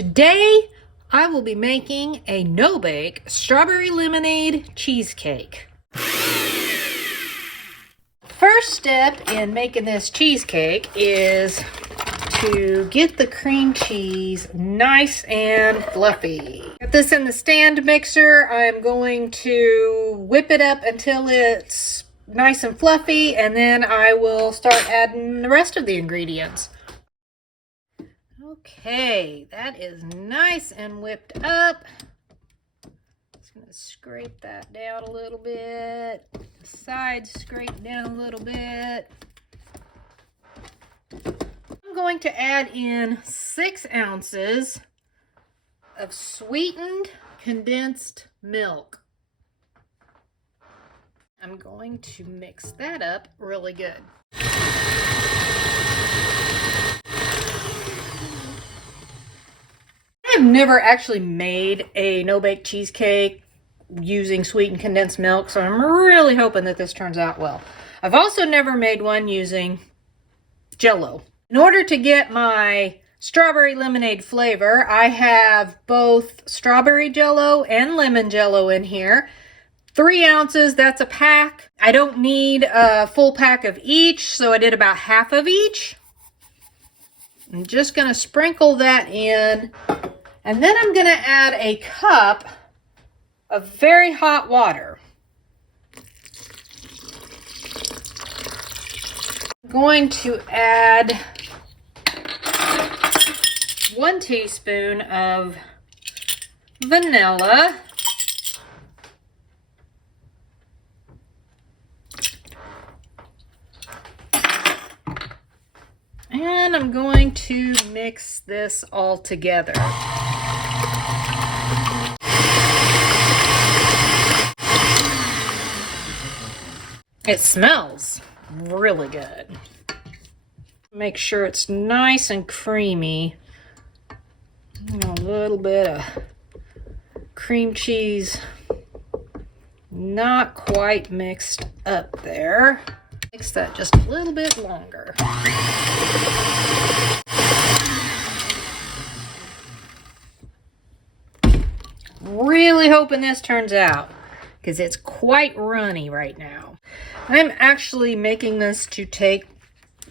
Today, I will be making a no-bake strawberry lemonade cheesecake. First step in making this cheesecake is to get the cream cheese nice and fluffy. Get this in the stand mixer. I'm going to whip it up until it's nice and fluffy, and then I will start adding the rest of the ingredients. Okay, that is nice and whipped up. Just gonna scrape that down a little bit. The sides scrape down a little bit. I'm going to add in 6 ounces of sweetened condensed milk. I'm going to mix that up really good. I've never actually made a no-bake cheesecake using sweetened condensed milk, so I'm really hoping that this turns out well. I've also never made one using Jell-O. In order to get my strawberry lemonade flavor, I have both strawberry Jell-O and lemon Jell-O in here. 3 ounces, that's a pack. I don't need a full pack of each, so I did about half of each. I'm just gonna sprinkle that in. And then I'm going to add a cup of very hot water. I'm going to add 1 teaspoon of vanilla. And I'm going to mix this all together. It smells really good. Make sure it's nice and creamy. A little bit of cream cheese, not quite mixed up there. Mix that just a little bit longer. Really hoping this turns out, because it's quite runny right now. I'm actually making this to take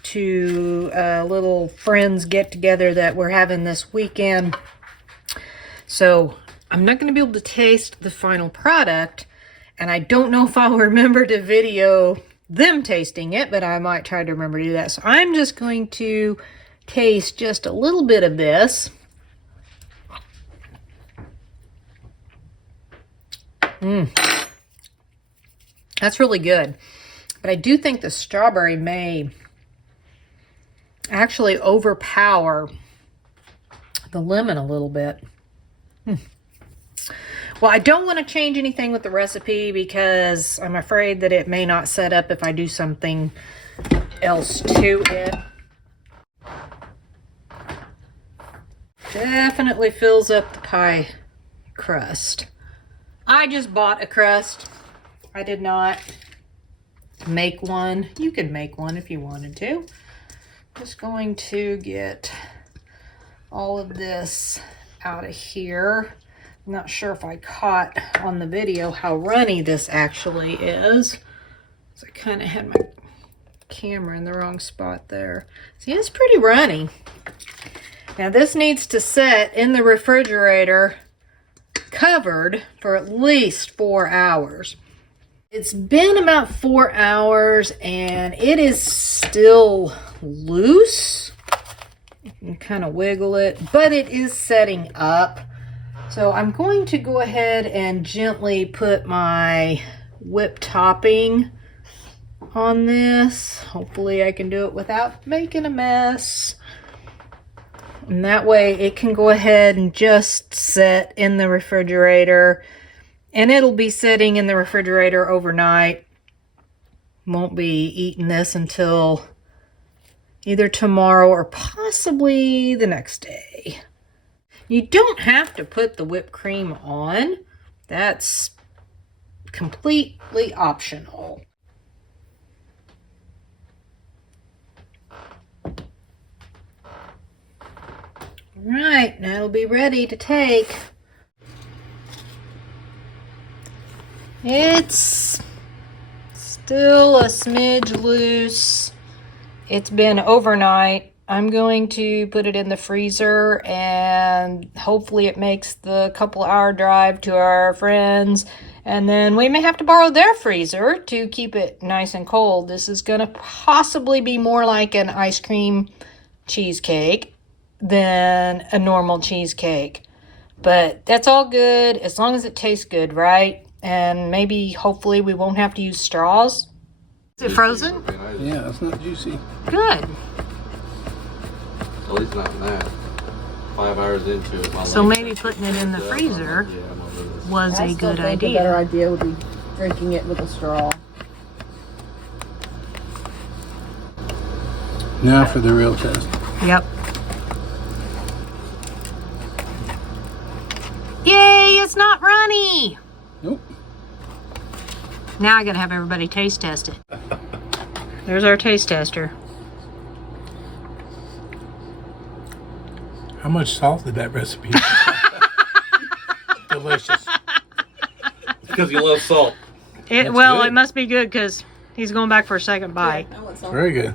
to a little friends get together that we're having this weekend. So I'm not going to be able to taste the final product, and I don't know if I'll remember to video them tasting it, but I might try to remember to do that. So I'm just going to taste just a little bit of this. That's really good. But I do think the strawberry may actually overpower the lemon a little bit. Well, I don't want to change anything with the recipe because I'm afraid that it may not set up if I do something else to it. Definitely fills up the pie crust. I just bought a crust. I did not make one. You could make one if you wanted to. Just going to get all of this out of here. I'm not sure if I caught on the video how runny this actually is. So I kind of had my camera in the wrong spot there. See, it's pretty runny. Now this needs to set in the refrigerator covered for at least 4 hours. It's been about 4 hours and it is still loose. You can kind of wiggle it, but it is setting up. So I'm going to go ahead and gently put my whipped topping on this. Hopefully I can do it without making a mess. And that way it can go ahead and just set in the refrigerator. And it'll be sitting in the refrigerator overnight. Won't be eating this until either tomorrow or possibly the next day. You don't have to put the whipped cream on. That's completely optional. Right, now it'll be ready to take. It's still a smidge loose. It's been overnight. I'm going to put it in the freezer and hopefully it makes the couple-hour drive to our friends. And then we may have to borrow their freezer to keep it nice and cold. This is going to possibly be more like an ice cream cheesecake than a normal cheesecake. But that's all good as long as it tastes good, right? And maybe, hopefully, we won't have to use straws. Is it frozen? Yeah, it's not juicy. Good. At least not that. 5 hours into it. So maybe putting it in the freezer was a good idea. A better idea would be drinking it with a straw. Now for the real test. Yep. Yay, it's not runny. Nope. Now I gotta have everybody taste test it. There's our taste tester. How much salt did that recipe have? Delicious. Because you love salt. It That's good. must be good because he's going back for a second bite. I want some. Very good.